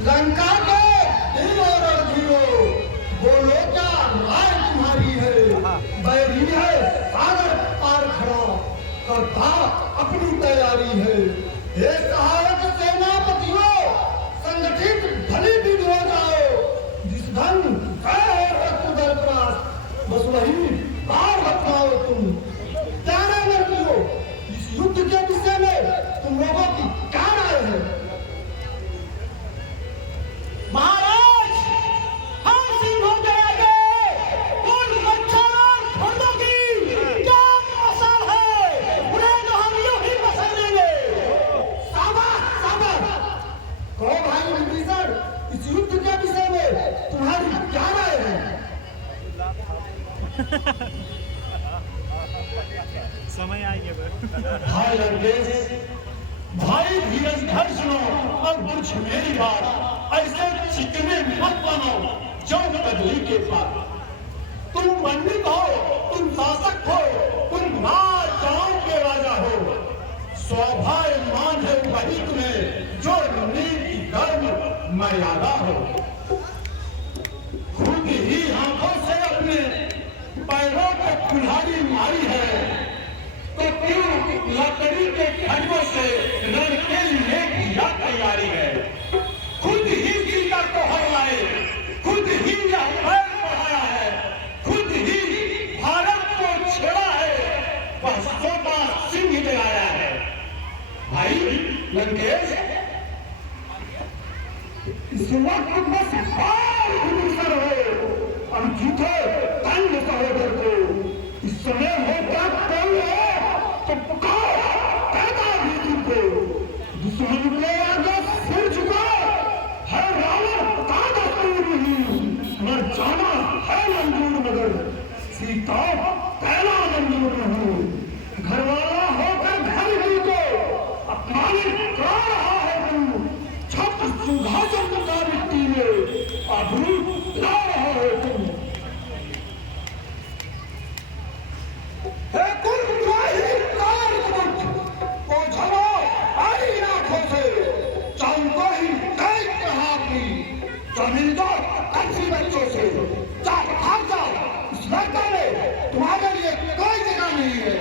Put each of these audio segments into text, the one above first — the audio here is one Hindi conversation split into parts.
लंका के हीरो रणधीरो, बोलो क्या राय तुम्हारी है? बैरी है सागर पार खड़ा, करता अपनी तैयारी है। हे सहायक सेनापतियों, संगठित भली विध हो जाओ। जिस धन है रक्त दरपरास, बस वही पार बतलाओ तुम। क्या राय करती हो? इस युद्ध के विषय में तुम लोगों की क्या राय है? महाराज, हम सिंहों के आगे उन मच्छर फंदों की क्या मसाल है? उन्हें तो हम यूं ही मसल देंगे। शाबाश शाबाश। कहो भाई विभीषण, इस युद्ध के विषय में तुम्हारी क्या राय है? समय आएगा। भाई लंकेश, भाई धीरज धर सुनो और कुछ मेरी बात। ऐसे चिकने मत बनो जो कदली के पास। तुम पंडित हो, तुम शासक हो, तुम राजाओं के राजा हो। स्वाभिमान है वही तुम्हें जो नीति धर्म मर्यादा हो। खुद ही आंखों से अपने पैरों को कुल्हाड़ी मारी है, तो क्यों लकड़ी के खंडों से रण के लिए किया तैयारी है? खुद ही सीता को हरवाए, खुद ही यह पैर बढ़ाया है, खुद ही भारत को छेड़ा है, वह सोता सिंह ले आया है। भाई लंकेश, इस वक्त बस विभीषण हो और झूठे तंग सहोदर को। इस समय होता कौन है तो पुकार पैदा भीतर को। दुश्मन के आगे सिर झुका है रावण का दस्तूर नहीं, मर जाना है मंजूर मगर सीता पहला मंजूर नहीं। घरवाला होकर घर ही को अपमानित कर रहा है तू। छत सिंहासन का मिट्टी में आबरू ला रहा है तू। जमींदार अच्छी बच्चों से जाओ, भाग जाओ। इस लड़का में तुम्हारे लिए कोई जगह नहीं है।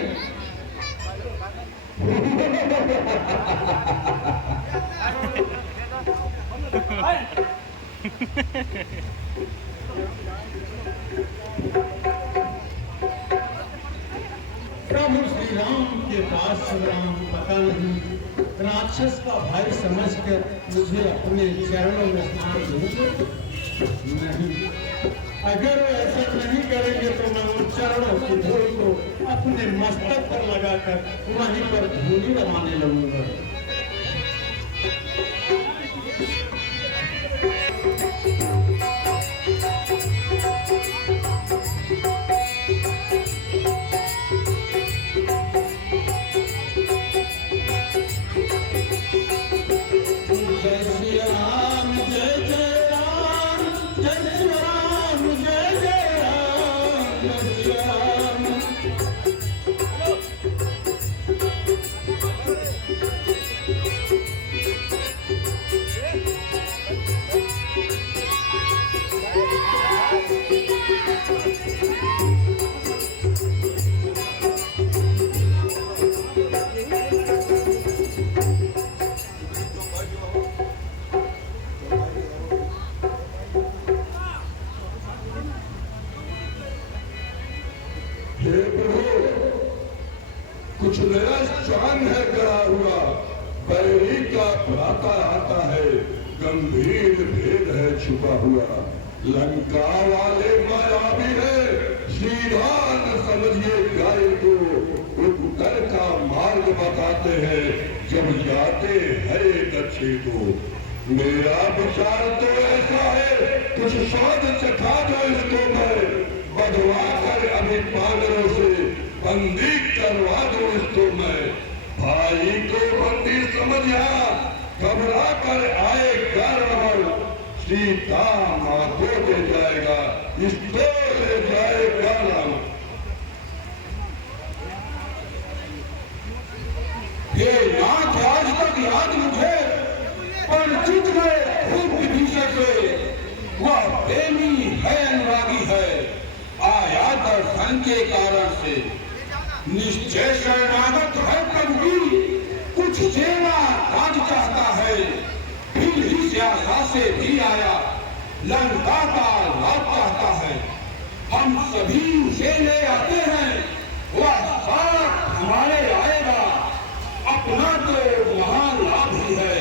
प्रभु श्री राम के पास संग्राम पता नहीं, राक्षस का भाई समझकर मुझे अपने चरणों में स्नान देंगे? नहीं, अगर वो ऐसा नहीं करेंगे तो मैं उन चरणों की धूल को अपने मस्तक पर लगाकर वहीं पर धूली रमाने लगूंगा। कुछ नया चांद है गड़ा हुआ, बैरी का भ्राता आता है, गंभीर भेद है छुपा हुआ। लंका वाले मायावी है, सीधा न समझिए गाय को, उत्तर का मार्ग बताते हैं जब जाते हैं दक्षिण को। मेरा विचार तो ऐसा है, कुछ स्वाद चखा दो इसको मैं, बधवा कर अभी पागलों से बंदी करवा दो इसको मैं। भाई को बंदी समझा, घबरा कर आएगा रावण, सीता माँ को ले जाएगा, इसको ले जाएगा राम। ये नाथ आज तक याद मुझे, पर जितने खूब से वह प्रेमी है, अनुरागी है, आया दर्शन के कारण से। निश्चय शरणागत है तब भी कुछ सेवा काज चाहता है, फिर इस आशा से भी आया लंका का लाभ चाहता है। हम सभी उसे ले आते हैं, वह साथ हमारे आएगा। अपना तो महान लाभ ही है,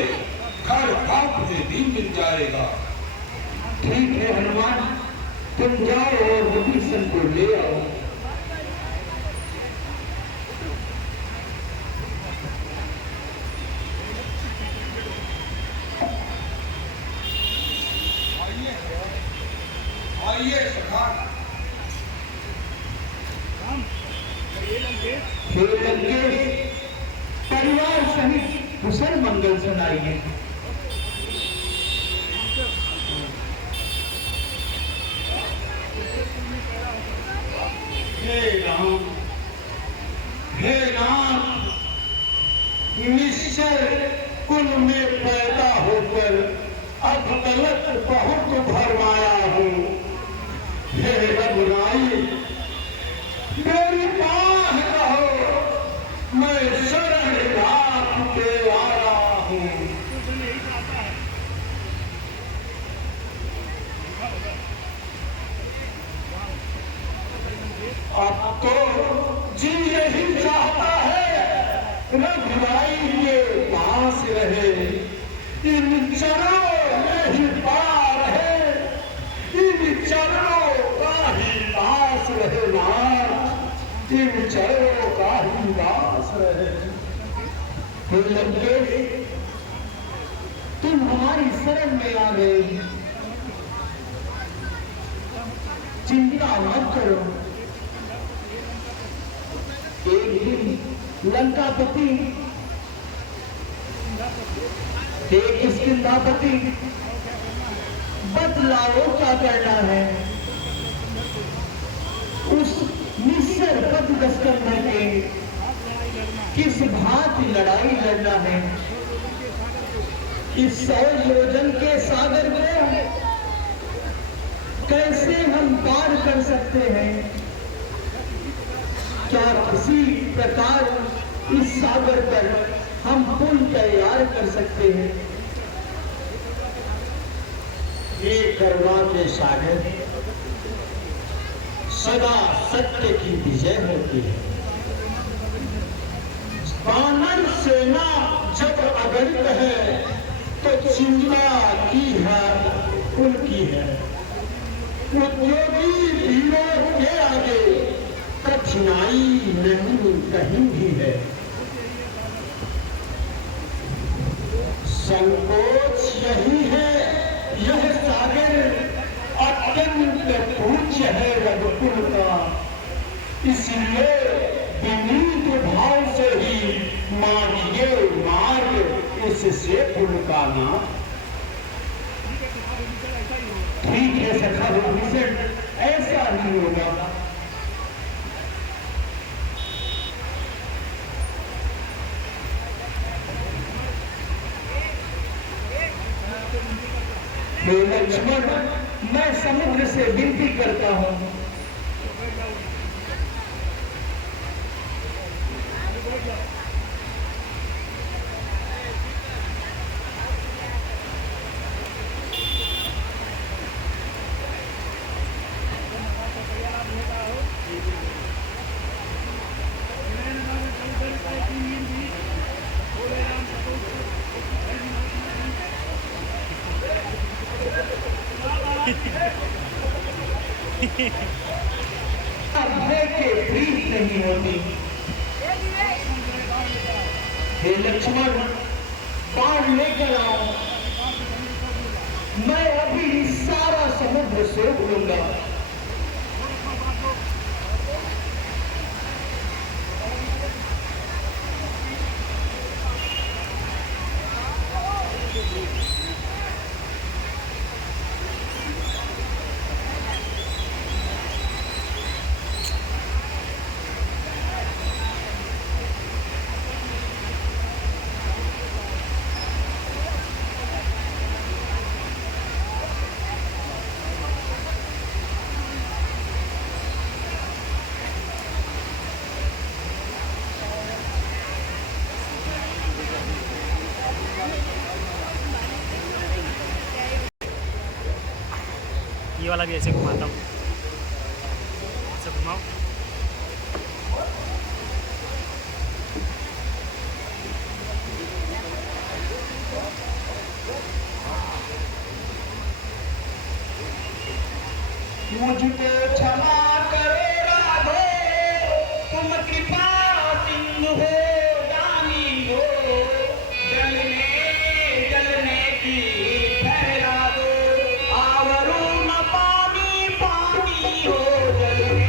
घर खाते भी मिल जाएगा। ठीक है हनुमान, तुम जाओ और विभीषण को ले आओ। आइए सखा। हे लंकेश, परिवार सहित कुशल मंगल सुनाइए। हे राम, हे राम, निश्चय कुल में पैदा होकर अब तलक बहुत भरमाया हूँ। हे रघुराई, मेरी बाह रहो, मैं शरण आपके आया हूँ। अब तो जी यही चाहता है रघुराई के पास रहे, इन चरणों में ही पार है, इन चरणों का ही दास रहे नाथ, इन चरणों का ही दास रहे। हे लंकेश, तुम हमारी शरण में आ गए, चिंता मत करो। एक दिन लंकापति, एक किष्किंधापति बदलाव क्या करना है, उस निश्चर पद दस्कंधर के किस भांति लड़ाई लड़ना है, इस 100 योजन के सागर को कैसे हम पार कर सकते हैं। क्या किसी प्रकार इस सागर पर हम पुल तैयार कर सकते हैं। ये करुणा के सागर सदा सत्य की विजय होती है। वानर सेना जब अगणित है तो चिंता की है उनकी है, उद्योगी वीरों के आगे कठिनाई नहीं कहीं भी है। संकोच यही है, यह सागर अत्यंत पूज्य है रघुकुल का, इसलिए विनीत भाव से ही मानिए मार्ग इससे पुल का नाम। ठीक है सखा विभीषण, ऐसा ही होगा। हे लक्ष्मण, मैं समुद्र से विनती करता हूँ, भय के प्रीत नहीं होती। हे लक्ष्मण, बाण लेकर आओ, मैं अभी सारा समुद्र सोख लूंगा। ये वाला भी ऐसे घुमाता हूँ, ऐसे घुमाओ। मुझको क्षमा करो राधे, तुम कृपा सिंधु हो दानी हो, जलने की ठहरा दो, आवरू न पानी पानी हो जलने।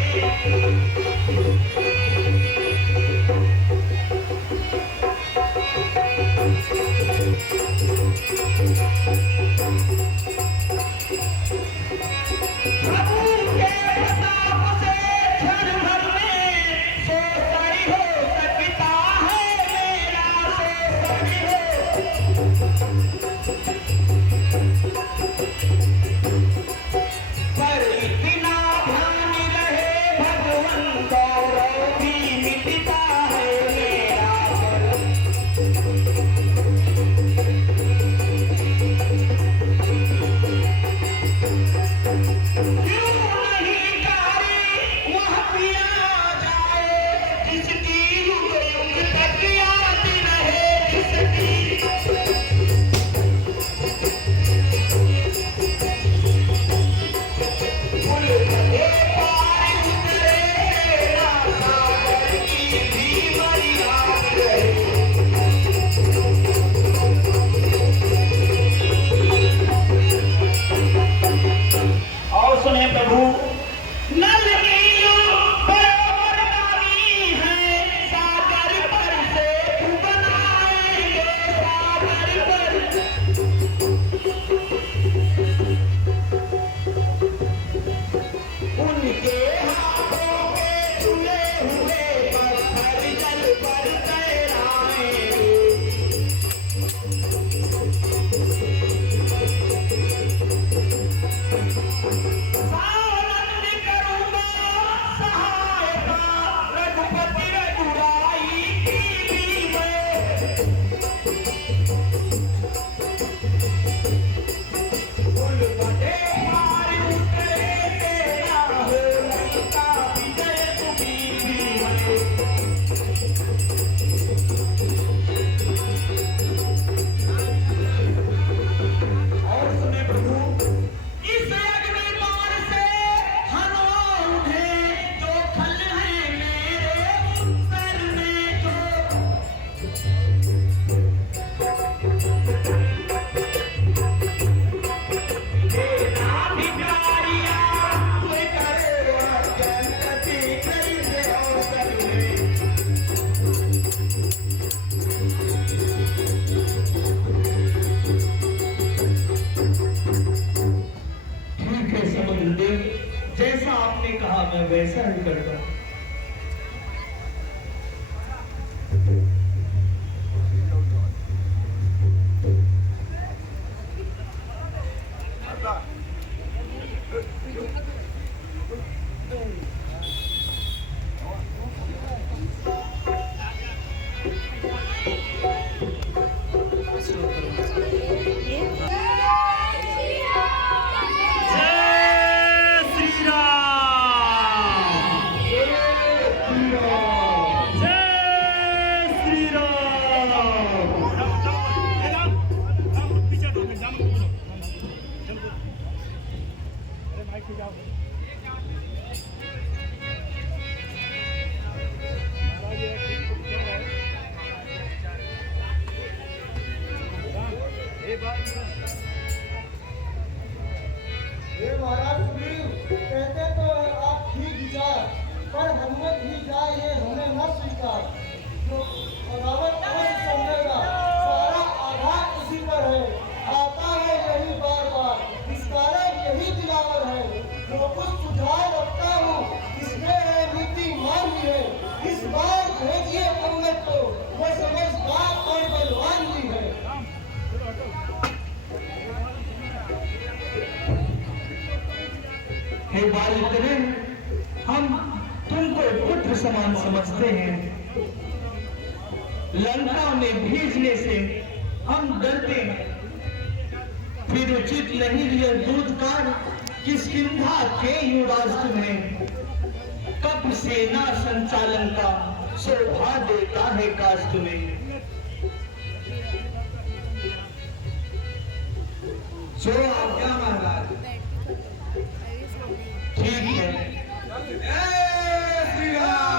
जैसा आपने कहा मैं वैसा ही करता। ये महाराज सुग्रीव कहते तो है आप ठीक विचार, पर हनुमत ही जाए ये हमें न स्वीकार। जो रावण अवश्य समझेगा, सारा आघात उसी पर है, आता है यही बार बार, इस कारण यही दिलावर है। जो कुछ सुझाव रखता हूँ इसमें है नीति मान ली है, इस बार भेजिए पंडित को, वो समझदार और बलवान भी है। हे बालिकरे, हम तुमको पुत्र समान समझते हैं। लंका में भेजने से हम डरते हैं, फिर उचित नहीं यह दूध कार किष्किंधा के युवराष्ट्र में कब सेना संचालन का शोभा देता है कास्ट में। जो आज्ञा महाराज। ठीक है। जय श्री राम।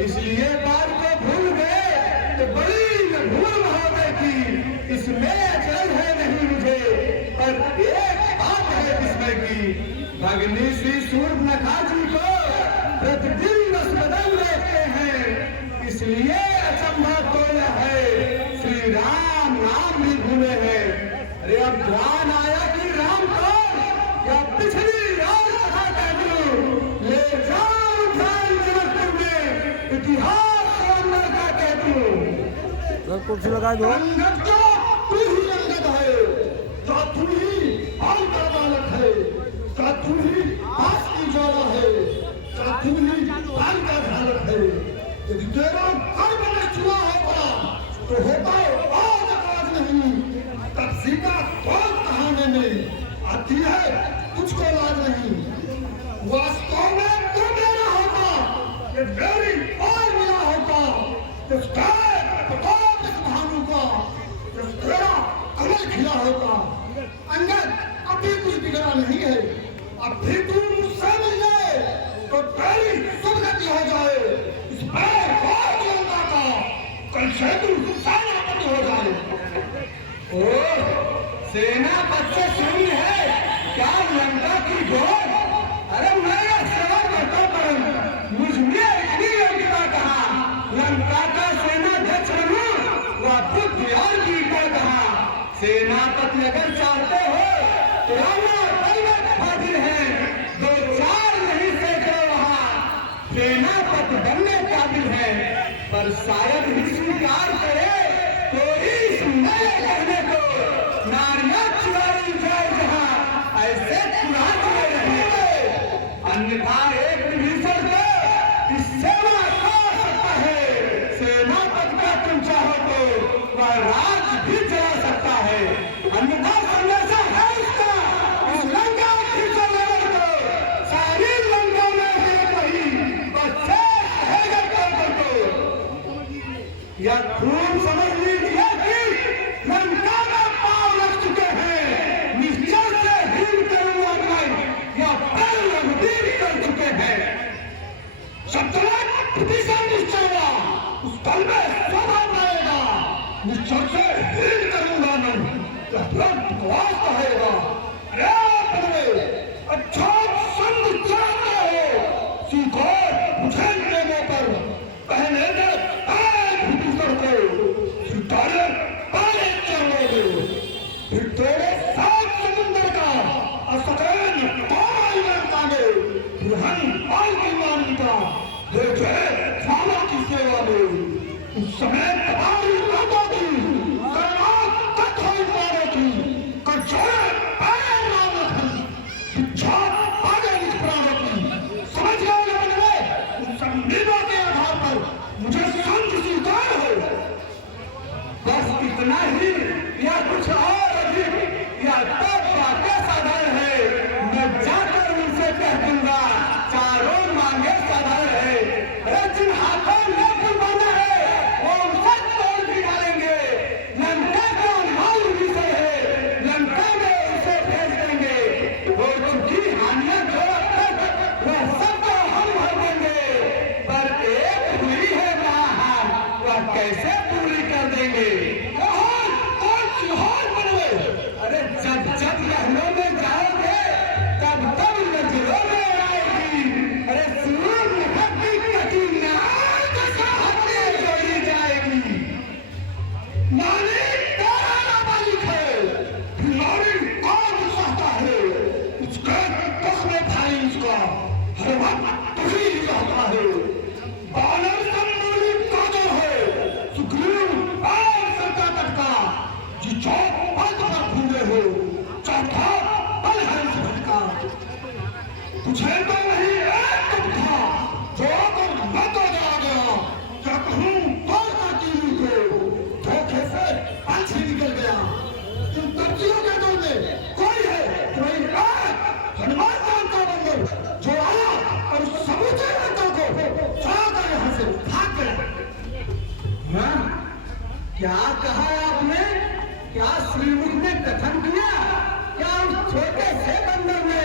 इसलिए बात को भूल गए तो बड़ी भूल महोदय की इसमें अचरज है नहीं मुझे, पर एक बात है विस्मय की, भगनी श्री सूर्पनखा जी को प्रतिदिन नस्बदल देखते हैं, इसलिए अचंभा तो यह है श्री राम नाम भी भूले हैं। अरे अब ध्यान आया कि राम को क्या पिछली और कथा कह दूं, ले जाओ ध्यान जनकपुर में इतिहास अंदर का कह दूं। कुर्सी लगा दो। अंगद जो तू ही अंगद है, जो तू ही हाल का बालक है, जो तू ही पास की ज्वाला है, जो तू ही हाल का धारक है। यदि तेरा कर्म नष्ट हुआ होता तो होता आज काज नहीं, तब सीता कौन कहाने में आती है तुझको लाज नहीं। वास्तव में तू मेरा होता, ये मेरी और मेरा होता, तो कल से तू सेनापति हो जाए। ओ सेनापति से सुन है क्या लंका की गोद? अरे मेरा सेवा करता पर मुझमें इतनी योग्यता कहा? लंका का सेनाध्यक्ष बनूं वह बुद्धि और कीर्ति कहा? सेनापति अगर चाहते हो तो रावण परिवर्त हाजिर है, दो चार नहीं सैकड़ों वहां सेनापति बनने काबिल है, पर शायद ही स्वीकार करे कोई सुनने कहने को। नारियां चुराई जाए जहां ऐसे चुराते रहेंगे, अन्यथा एक विभीषण को इस सेवा कर सकता है। सेनापति का तुम चाहो तो वह राज भी चला सकता है, अन्यथा संदेशा है इसका उस लंका की लेवल को सारी लंका में है वही बस शेष रहेगा केवल को। यह खूब समझ लीजिए कि लंका में पांव रख चुके हैं, निश्चय से हीन करूंगा मैं, यह पहले अवधि कर चुके हैं। सत्तरक प्रतिशत निश्चय हुआ, उस कल में शोभा पाएगा। निश्चय से हीन करूंगा मैं, यह तुरंत उपवास कहेगा। अरे बड़े अच्छा संग चाहते हो, सीखो मुझे प्रेमों पर कहने दे विभीषण को स्वीकार्य पाए चढ़ने दो। फिर तेरे सात समुद्र का असकैन पाल लंका में दुल्हन पाल की मानी का देखे स्वामा की सेवा में। उस समय तुम्हारी माता की शरणागत होई मारे की कर चढ़े पैर नाम रखी इच्छा आगे लिख प्राण की। समझ गए ना बने उस संविदा के आधार पर मुझे संत स्वीकार हो। बस इतना ही या कुछ और अधिक? या तो बातें साधारण है, मैं जाकर उनसे कह दूंगा चारों मांगे साधारण है। अरे जिन हाथों में कुर्बाना है वो उनसे तोड़ भी डालेंगे। लंका का माल विषय है, लंका में उसे भेज देंगे। वो चुकी हानियां जो वह सब तो हम भर देंगे, पर एक हुई है महान, वह कैसे पूरी कर देंगे? अरे जब जब लहरों में जाओगे तब तब नजरों में आएगी। अरे सूरज की कटी हत्या जोड़ी जाएगी। मालिक तेरा नाबालिग है, खिलाड़ी कौन चाहता है? उसके तस्मे भाई उसका हर वक्त तुझी ही रहता है। बानर संबोली काजल है, सुग्रीव पैर सरका टटका, जी चौक पद पर घूमे हो, चौथा पल है इस भटका। तुझे तो नहीं एक तुम था, जो तुम मैं तो जा गया, क्या कहूँ तोड़ का टीवी को, धोखे से पाछे निकल गया। तुम तब्जियों के दौर में कोई है, कोई हनुमान जान का बंदर जो आया और समूचे लंका को जाकर यहाँ से भाग गया। हाँ? क्या कहा आपने? क्या श्रीमुख ने कथन किया? क्या उस छोटे से बंदर ने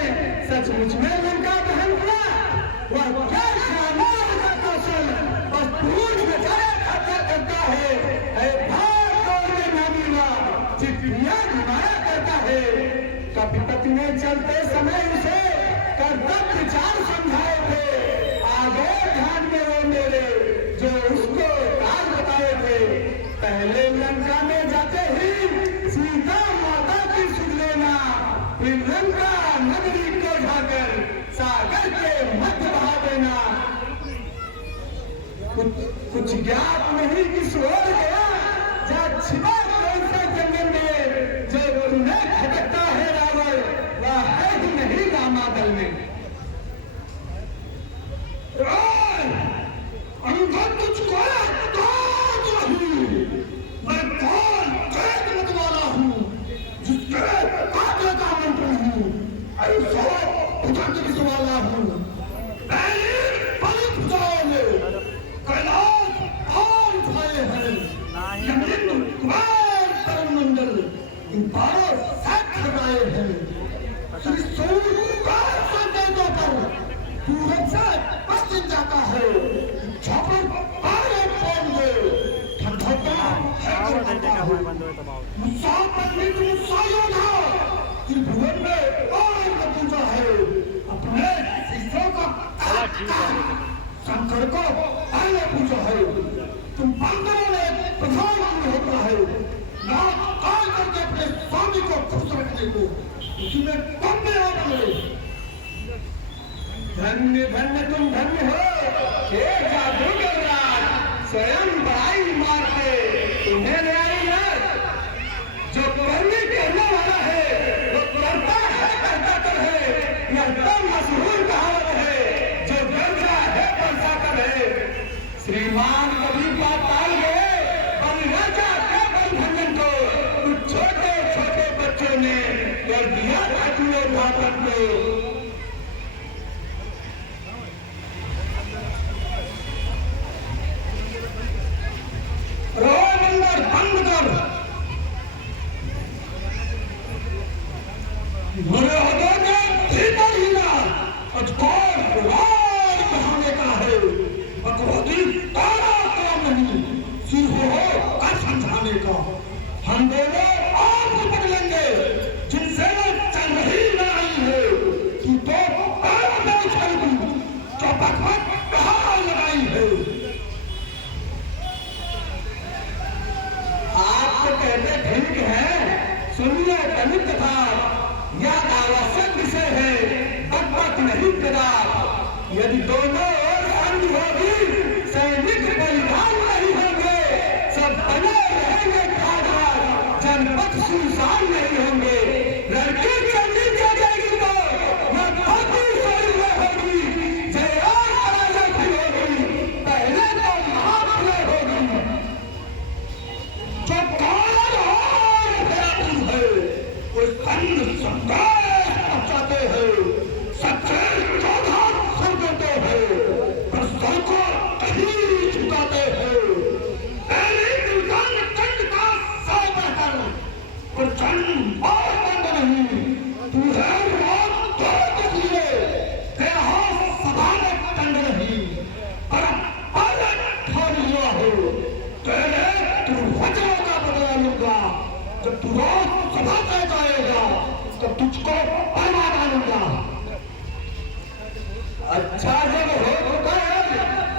सचमुच में लंका दहन किया? वह क्या शानदार का कौशल बस पूछ बेचारे खर्चा करता है, भाग दौड़ में ना मिला, चिट्ठियां घुमाया करता है। कभी पति ने चलते समय उसे कर्तव्य विचार समझाए थे, आगे ध्यान में वो मेरे जो उसको काज बताए थे। पहले लंका में जाते ही सीता माता की सुन लेना, फिर लंका नगरी को जाकर सागर के मध्य बहा देना। कुछ ज्ञात नहीं किस ओर गया, जा छिपा कौन सा जंगल में, जो तुम्हें खटकता है रावण वह है ही नहीं रामादल में। अंगद तुझको ताज नहीं, मैं कौन चैत मत वाला हूँ, जिसके काटे का मंत्र हूँ, ऐसा भुजंग वाला हूँ। बलि भुजाओं ने कैलाश भार उठाए हैं, कुमार परम मंडल इन बारों साक्ष्य लगाए हैं। श्री सूर्य का संकेतों पर पूरब से पश्चिम जाता है, छापर पारे पौन में ठंडा मार करता देगा हूँ। मैं बंद हुए दबाओ मुस्सा पंडित मुस्सा योद्धा त्रिभुवन में और न पूजा है अपने शिष्यों का चला ठीक है शंकर को पहले पूजा है तुम बंदरों में प्रधान होता है ना काल करके अपने स्वामी को खुश रखने को उसी में कम में आ गए। धन्य धन्य तुम धन्य हो हे जादूगर राज, स्वयं बड़ाई मारते तुम्हें न्याय है। जो करने कहने वाला है वो करता है, करता कर है। यह तो मशहूर कहावत है, जो गर्जा है परसा कर है। श्रीमान कभी पाताल गए बलिराजा के बलभंजन को, कुछ छोटे छोटे बच्चों ने कर दिया था घातक को। रोमंदर बंद कर मेरे हृदय में भीतर ही ना अजगर पुराण कहाने का है भगवती तारा काम नहीं सिर्फ हो का समझाने का। हम दोनों आप निपट लेंगे जिनसे वो चल ही ना आई है तू तो पैरों में उछल दी जो भगवत कहाँ लगाई है। आप तो कहते ठीक है, सुनिए तनिक कथा, यह आवश्यक विषय है, बकबक नहीं कदा। यदि दोनों ओर संधि होगी, सैनिक बलिदान नहीं होंगे, सब बने रहेंगे ठाठार, जनपद सुनसान नहीं होंगे। लड़की चलनी चल जाएगी तो यह धोती सोई में होगी, जय और पराजय भी होगी, पहले तो महाप्रलय होगी। जो काल और व्यापी है वो अन्न संदेश पहुंचाते हैं, सच्चे योद्धा समझते हैं, प्रश्नों को कहीं झुकाते हैं। तेरी दुर्गंध चंड का सौ बढ़कर प्रचंड और बंद नहीं तू है रोज दो दिखिए तेरा सभा में दंड नहीं पर पलट छोड़ लिया हो तेरे तू वचनों का बदला लूंगा। जब तू रोज सभा में जाएगा तब तुझको परवा डालूंगा। अच्छा जब हो चुका है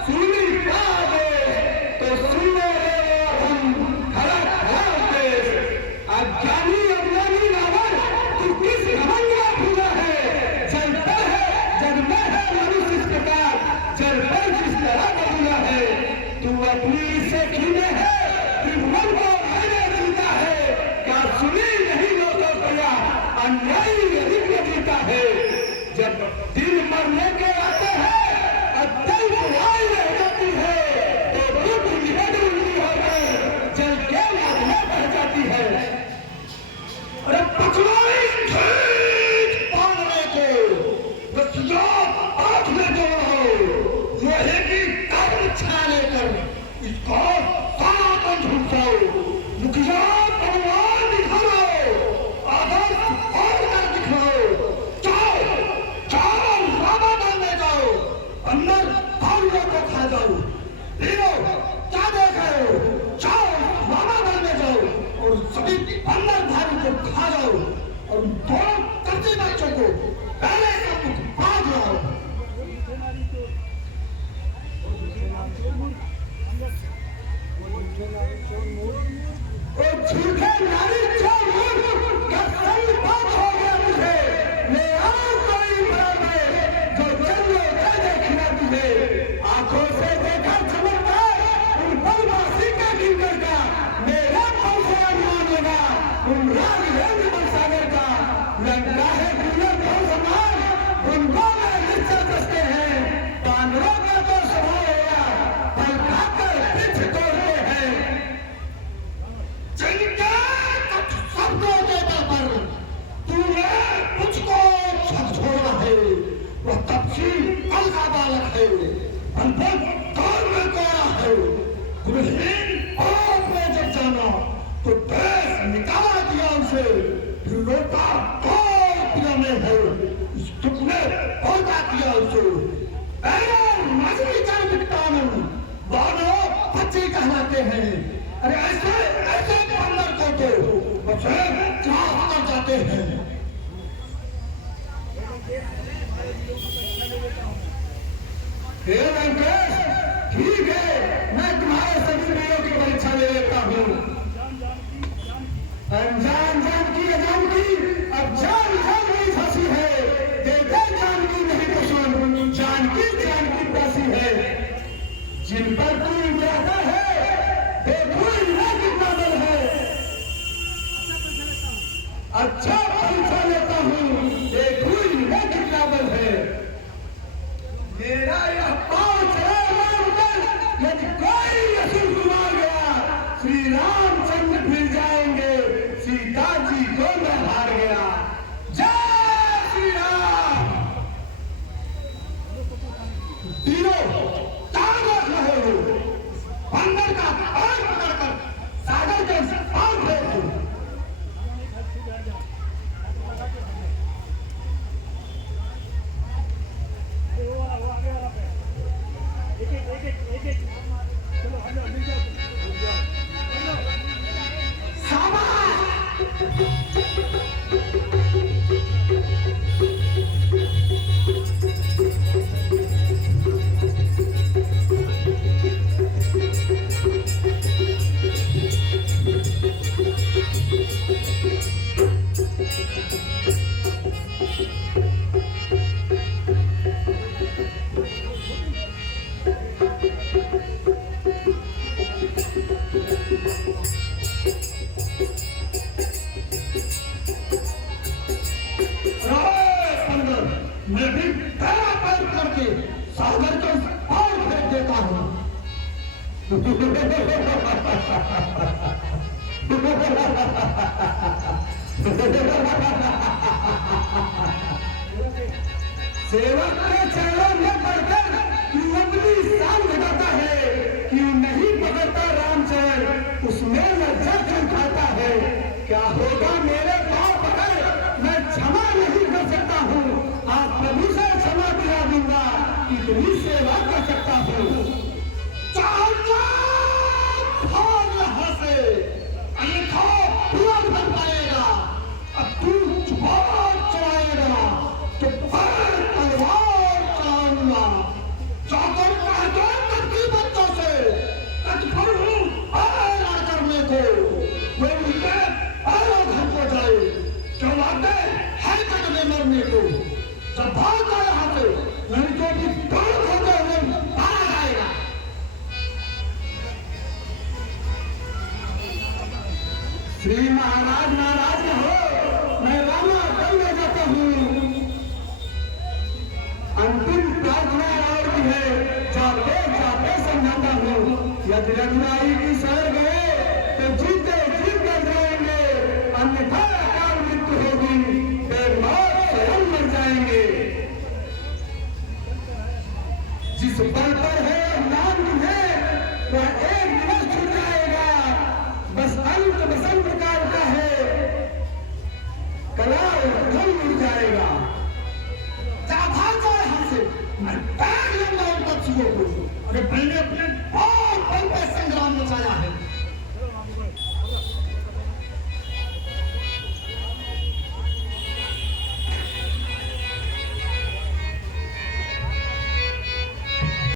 सुनी पाओगे तो सुनो रे हम खड़ा खड़ा देश। अज्ञानी अज्ञानी रावण तू किस घमंड में भूला है, जलता है जग में है मनुष्य इस प्रकार, जल पर जिस तरह बदला है। तू अपनी से खीने है त्रिभुवन को मैंने जीता है, क्या सुनी नहीं लोगों कया अन्यायी अधिक में जीता है। जब दिन मरने के आते हैं अत्यंत बुराई रह जाती है तो दुख निकट उल्टी होकर जल के लगने बढ़ जाती है। अरे पकड़ोई ठीक बांधने को रस्सियों आंख में जोड़ो, लोहे की कब्र छा लेकर इसको साथ झुकाओ, मुखिया भगवान दिखाओ, आदर्श और कर दिखाओ। जाओ जाओ रामा डालने जाओ, अंदर भालुओं को खा जाओ। तीनों क्या देख रहे हो, जाओ रामा डालने जाओ और सभी अंदर भालू को खा जाओ और दोनों कच्चे बच्चों को पहले सब बांध लाओ। ओ झूठे नारी चोर, क्या सही बात हो गया तुझे? ले आओ कोई बराबर जो जन्मों का देखना तुझे। आंखों से देखा चमत्कार उन बलवासी का किंकर का, मेरा कौन सा अनुमान होगा उन राघवेंद्र बलसागर का। लगता है गुलर को समान उनको में निश्चय कसते हैं, पांडवों का तो स्वभाव होगा फल खाकर पीछ तोड़ते हैं। जिनके कुछ शब्दों के बल पर तूने मुझको झकझोरा है, वह तपसी कल का बालक है, अनपढ़ काल में कोरा है। गुरुहीन आपने जब जाना तो देश निकाला दिया उसे, फिर रोता कौन पिया में है, इस दुख ने पहुंचा दिया उसे। मछली चल बिकतान बानो बच्चे कहलाते हैं, अरे ऐसे ऐसे बंदर को तो बच्चे त्रास कर जाते हैं। हे वेंकटेश, ठीक है, मैं तुम्हारे सभी वीरों की परीक्षा ले लेता हूँ। अनजान जानकी अजानकी, अब जान नहीं फंसी है। देखे जानकी नहीं तो सुन, जानकी जानकी प्यासी है। जिन पर तू जाता है देखो इनका कितना बल है। अच्छा परीक्षा लेता हूँ, देखो इनका कितना बल है। मेरा यह पाँव चला मानकर यदि कोई असुर को मार गया, श्री रामचंद्र फिर जाएंगे, सीता जी को मैं हार गया। जय श्री राम। तीनों ताकत रहे हो, बंदर का पैर पकड़कर सागर के पार फेंक दो। मैं भी पैर पैर करके सागर के पार फेंक देता हूँ। सेवक के चरणों में पड़कर तू अपनी शान घटाता है, क्यों नहीं पकड़ता रामचरण, उसमें लज्जा क्यों खाता है। क्या होगा मेरे पाँव पकड़, मैं क्षमा नहीं कर सकता हूँ। आप प्रभु से क्षमा दिला दूंगा, इतनी सेवा कर सकता हूँ। भाग यहाँ से, अन्यथा पूरा बन पाएगा। अब तू जुबान चलाएगा तो पैर तलवार चलाऊंगा। जाकर कह दो कभी बच्चों से तत्पर हूँ पैर करने को, वे उनके पैरों घर को जाए। क्यों आते है कदमे मरने को। जब भागा यहाँ से, नहीं तो भी पैर होते हुए मारा जाएगा। श्री महाराज नाराज न हो, मैं रामा कल ले जाता हूँ। अंतिम प्रार्थना और की है, जाते जाते समझाता हूँ। यदि रघुराई की शहर गए तो जीते जीत कर जाएंगे, अन्यथा अकाल मृत्यु होगी, बेमौत स्वयं मर जाएंगे। जिस बल पर है नाम तुम्हें, वह एक दिवस छूट जाएगा। बस अंत बसंत काल का है, कला धन मिल जाएगा। जा भाग जाओ यहाँ से, मैं पैर लूंगा उन पक्षियों को। अरे पहले